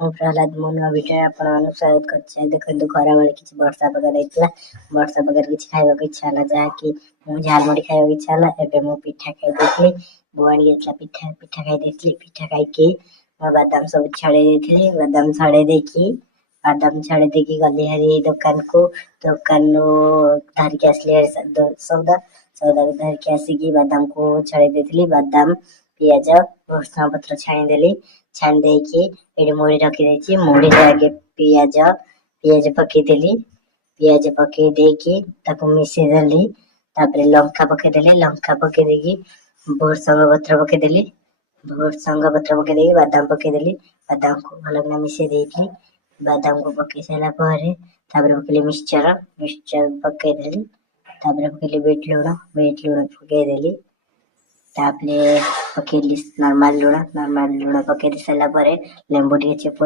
ମୁଁ ପ୍ରହ୍ଲାଦ ମୋ ନୂଆ ଭିଡ଼ିଓରେ ଆପଣମାନଙ୍କୁ ସ୍ୱାଗତ କରୁଛି। ଦେଖନ୍ତୁ ଖରାବେଳେ କିଛି ବର୍ଷା ପାଗ ଦେଇଥିଲା। ବର୍ଷା ପାଗରେ କିଛି ଖାଇବାକୁ ଇଚ୍ଛା ହେଲା, ଯାହାକି ମୁଁ ଝାଲମୁଢ଼ି ଖାଇବାକୁ ଇଚ୍ଛା ହେଲା। ଏବେ ମୁଁ ପିଠା ଖାଇ ଦେଇଥିଲି। ବୋଉ ଆଣିକି ଦେଇଥିଲା ପିଠା ଖାଇ ଦେଇଥିଲି। ପିଠା ଖାଇକି ମୋ ବାଦାମ ସବୁ ଛଡ଼େଇ ଦେଇଥିଲି। ବାଦାମ ଛଡ଼େଇ ଦେଇକି ଗଲି ହାରି ଦୋକାନକୁ। ଦୋକାନରୁ ଧରିକି ଆସିଲି ସଉଦା ଧରିକି ଆସିକି ବାଦାମକୁ ଛଡ଼େଇ ଦେଇଥିଲି। ବାଦାମ, ପିଆଜ, ଭୃଷଙ୍ଗ ପତ୍ର ଛାଣିଦେଲି। ଛାଣି ଦେଇକି ଏଠି ମୁଢ଼ି ରଖିଦେଇଛି। ମୁଢ଼ିରେ ଆଗେ ପିଆଜ ପକେଇଦେଲି। ପିଆଜ ପକେଇ ଦେଇକି ତାକୁ ମିଶେଇଦେଲି। ତାପରେ ଲଙ୍କା ପକେଇଦେଲି। ଲଙ୍କା ପକେଇ ଦେଇକି ଭୃଷଙ୍ଗ ପତ୍ର ପକେଇଦେଲି। ଭୃଷଙ୍ଗ ପତ୍ର ପକେଇ ଦେଇକି ବାଦାମ ପକେଇଦେଲି। ବାଦାମକୁ ଭଲକିନା ମିଶେଇ ଦେଇକି ବାଦାମକୁ ପକେଇ ସାରିଲା ପରେ ତାପରେ ପକେଇଲି ମିକ୍ସଚର ପକେଇଦେଲି। ତାପରେ ପକେଇଲି ବିଟ୍ ଲୁଣ ପକେଇଦେଲି। ତାପରେ ପକେଇଲି ନର୍ମାଲ ଲୁଣ ପକେଇ ସାରିଲା ପରେ ଲେମ୍ବୁ ଟିକେ ଚିପୁଡ଼ି